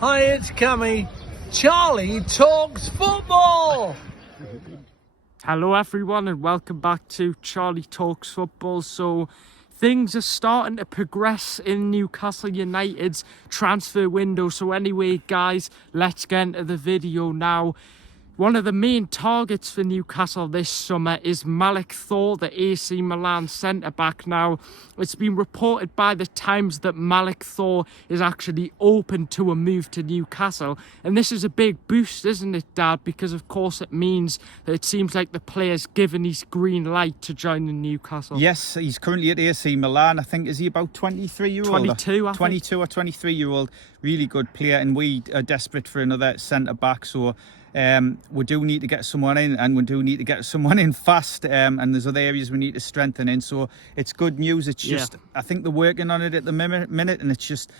Hi, it's Cammy. Charlie talks football. Hello everyone and welcome back to Charlie Talks Football. So things are starting to progress in Newcastle United's transfer window. So anyway guys, let's get into the video now. One of the main targets for Newcastle this summer is Malick Thiaw, the AC Milan centre-back. Now, it's been reported by the Times that Malick Thiaw is actually open to a move to Newcastle. And this is a big boost, isn't it, Dad? Because, of course, it means that it seems like the player's given his green light to join in Newcastle. Yes, he's currently at AC Milan. I think, is he about 23-year-old? 22, I think. 22 or 23-year-old. Really good player. And we are desperate for another centre-back. So we do need to get someone in, and we do need to get someone in fast, and there's other areas we need to strengthen in. So it's good news. It's just, I think they're working on it at the minute, and it's just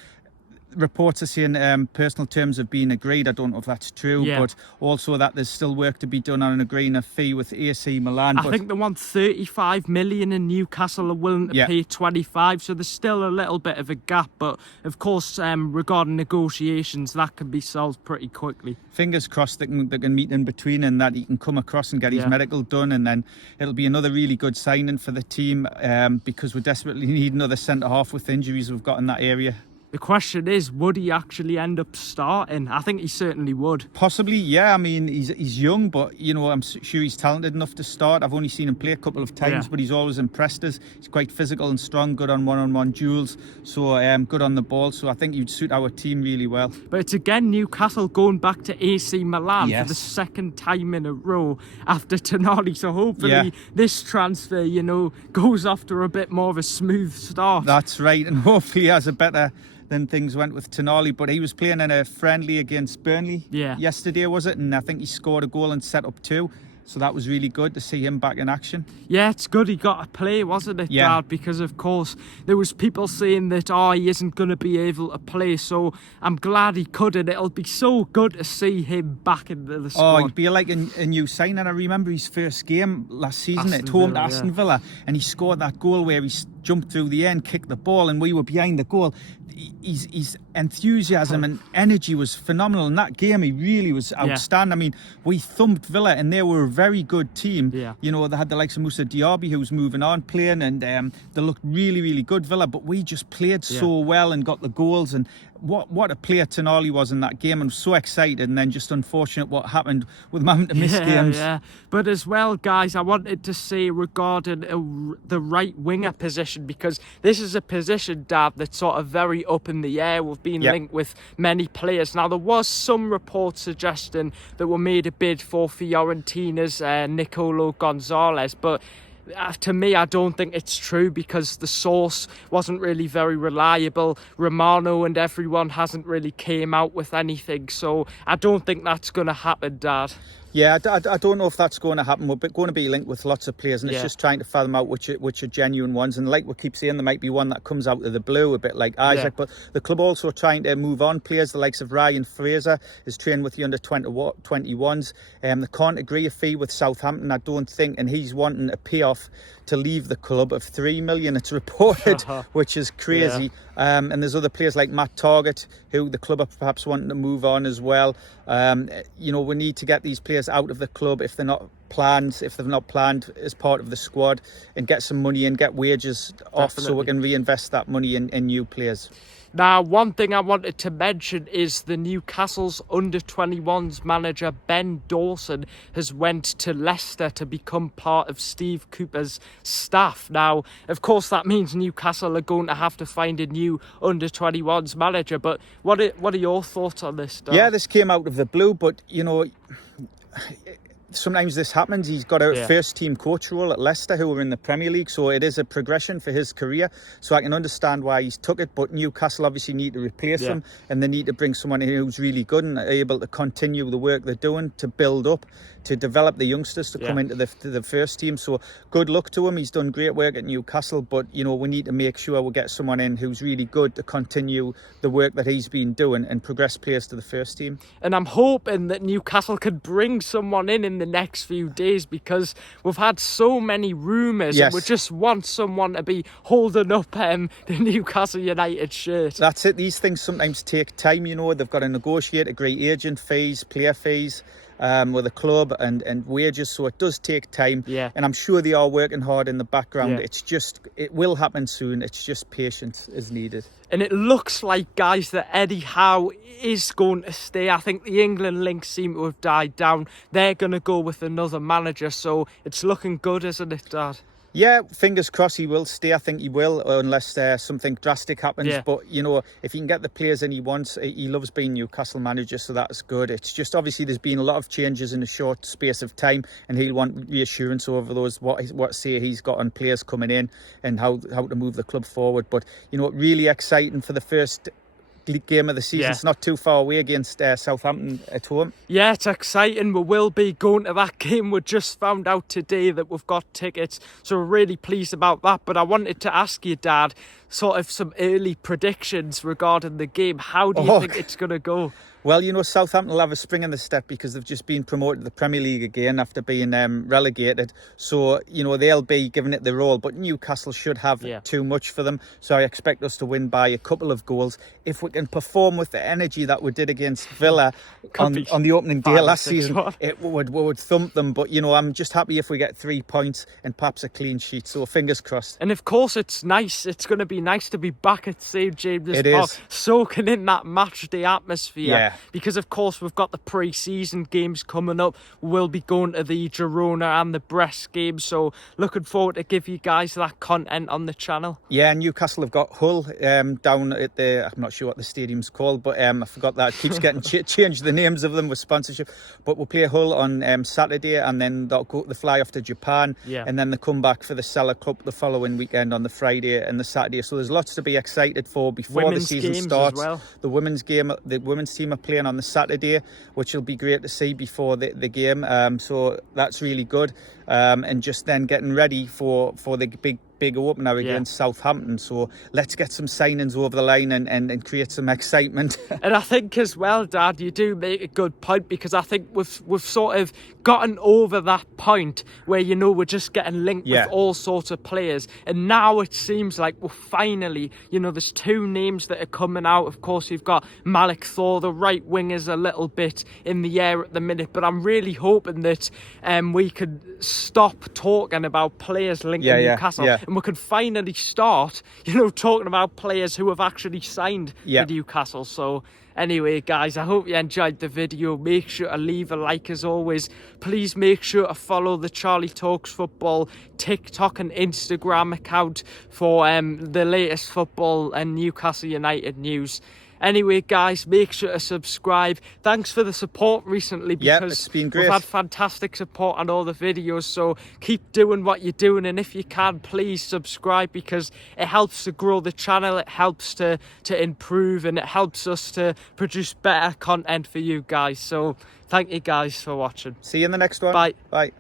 reports are saying personal terms have been agreed. I don't know if that's true, but also that there's still work to be done on agreeing a fee with AC Milan. I think they want 35 million and Newcastle are willing to pay 25, so there's still a little bit of a gap, but of course regarding negotiations that can be solved pretty quickly. Fingers crossed they can meet in between and that he can come across and get his medical done, and then it'll be another really good signing for the team, because we desperately need another centre half with injuries we've got in that area. The question is, would he actually end up starting? I think he certainly would. Possibly, yeah. I mean, he's young, but, you know, I'm sure he's talented enough to start. I've only seen him play a couple of times, but he's always impressed us. He's quite physical and strong, good on one-on-one duels, so good on the ball. So I think he'd suit our team really well. But it's again Newcastle going back to AC Milan for the second time in a row after TONALI. So hopefully this transfer, you know, goes off to a bit more of a smooth start. That's right, and hopefully he has a better than things went with TONALI, but he was playing in a friendly against Burnley yesterday, was it? And I think he scored a goal and set up two. So that was really good to see him back in action. Yeah, it's good he got to play, wasn't it, Dad? Because, of course, there was people saying that, he isn't going to be able to play. So I'm glad he could, and it'll be so good to see him back in the squad. Oh, he'd be like a new signing. I remember his first game last season at home to Aston Villa, and he scored that goal where he jumped through the air and kicked the ball, and we were behind the goal. His enthusiasm and energy was phenomenal. In that game, he really was outstanding. I mean, we thumped Villa, and they were a very good team. You know, they had the likes of Moussa Diaby, who was moving on, playing, and they looked really, really good, Villa. But we just played so well and got the goals. And what a player TONALI was in that game. I'm so excited, and then just unfortunate what happened with him having to miss games. But as well, guys, I wanted to say regarding the right winger position, because this is a position, Dad, that's sort of very up in the air. We've been linked with many players. Now, there was some reports suggesting that we made a bid for Fiorentina's Nicolo Gonzalez, but to me, I don't think it's true because the source wasn't really very reliable. Romano and everyone hasn't really came out with anything, so I don't think that's going to happen, Dad. Yeah, I don't know if that's going to happen. We're going to be linked with lots of players, and it's just trying to fathom out which are genuine ones. And like we keep saying, there might be one that comes out of the blue, a bit like Isaac. But the club also trying to move on players. The likes of Ryan Fraser is training with the under-21s. They can't agree a fee with Southampton, I don't think, and he's wanting a payoff to leave the club of $3 million, it's reported, which is crazy. And there's other players like Matt Targett, who the club are perhaps wanting to move on as well. You know, we need to get these players out of the club if they've not planned as part of the squad, and get some money in, get wages off, so we can reinvest that money in new players. Now, one thing I wanted to mention is the Newcastle's under-21s manager Ben Dawson has went to Leicester to become part of Steve Cooper's staff. Now, of course, that means Newcastle are going to have to find a new under-21s manager. But what are your thoughts on this, Dad? Yeah, this came out of the blue, but, you know, sometimes this happens. He's got a first team coach role at Leicester, who are in the Premier League, so it is a progression for his career, so I can understand why he's took it. But Newcastle obviously need to replace him, and they need to bring someone in who's really good and able to continue the work they're doing to build up, to develop the youngsters to come into the first team. So good luck to him. He's done great work at Newcastle, but, you know, we need to make sure we get someone in who's really good to continue the work that he's been doing and progress players to the first team. And I'm hoping that Newcastle could bring someone in the next few days, because we've had so many rumours, Yes. and we just want someone to be holding up the Newcastle United shirt. That's it. These things sometimes take time, you know. They've got to negotiate, agree agent fees, player fees with the club and wages, so it does take time. Yeah. And I'm sure they are working hard in the background. Yeah. It's just, it will happen soon. It's just patience is needed. And it looks like, guys, that Eddie Howe is going to stay. I think the England links seem to have died down. They're going to go with another manager, so it's looking good, isn't it, Dad? Yeah, fingers crossed he will stay. I think he will, unless something drastic happens. Yeah. But, you know, if he can get the players in he wants, he loves being Newcastle manager, so that's good. It's just, obviously, there's been a lot of changes in a short space of time, and he'll want reassurance over those, what say he's got on players coming in and how to move the club forward. But, you know, really exciting for the first game of the season. Yeah. It's not too far away against Southampton at home. Yeah, it's exciting. We will be going to that game. We just found out today that we've got tickets, so we're really pleased about that. But I wanted to ask you, Dad, sort of some early predictions regarding the game. How do you think it's going to go? Well, you know, Southampton will have a spring in the step because they've just been promoted to the Premier League again after being relegated. So, you know, they'll be giving it their all. But Newcastle should have too much for them. So I expect us to win by a couple of goals. If we can perform with the energy that we did against Villa on the opening day last season, we would thump them. But, you know, I'm just happy if we get 3 points and perhaps a clean sheet. So fingers crossed. And of course, it's nice. It's going to be nice to be back at St James's Park, is. soaking in that match day atmosphere. Yeah. Because, of course, we've got the pre-season games coming up. We'll be going to the Girona and the Brest games. So looking forward to give you guys that content on the channel. Yeah, Newcastle have got Hull down at the, I'm not sure what the stadium's called, but I forgot that. It keeps getting changed, the names of them with sponsorship. But we'll play Hull on Saturday, and then they'll fly off to Japan. Yeah. And then they come back for the Cellar Cup the following weekend on the Friday and the Saturday. So there's lots to be excited for before the season starts. As well. The women's team are playing on the Saturday, which will be great to see before the game. So that's really good. And just then getting ready for the big opener against Southampton. So let's get some signings over the line and create some excitement. And I think as well, Dad, you do make a good point, because I think we've sort of gotten over that point where, you know, we're just getting linked with all sorts of players. And now it seems like we're finally, you know, there's two names that are coming out. Of course, you've got Malick Thiaw, the right wing is a little bit in the air at the minute, but I'm really hoping that we could stop talking about players linked to Newcastle, and we could finally start, you know, talking about players who have actually signed to Newcastle. So anyway, guys, I hope you enjoyed the video. Make sure to leave a like as always. Please make sure to follow the Charlie Talks Football TikTok and Instagram account for the latest football and Newcastle United news. Anyway, guys, make sure to subscribe. Thanks for the support recently, because it's been great. We've had fantastic support on all the videos, so keep doing what you're doing, and if you can, please subscribe, because it helps to grow the channel, it helps to improve, and it helps us to produce better content for you guys. So thank you guys for watching. See you in the next one. Bye. Bye.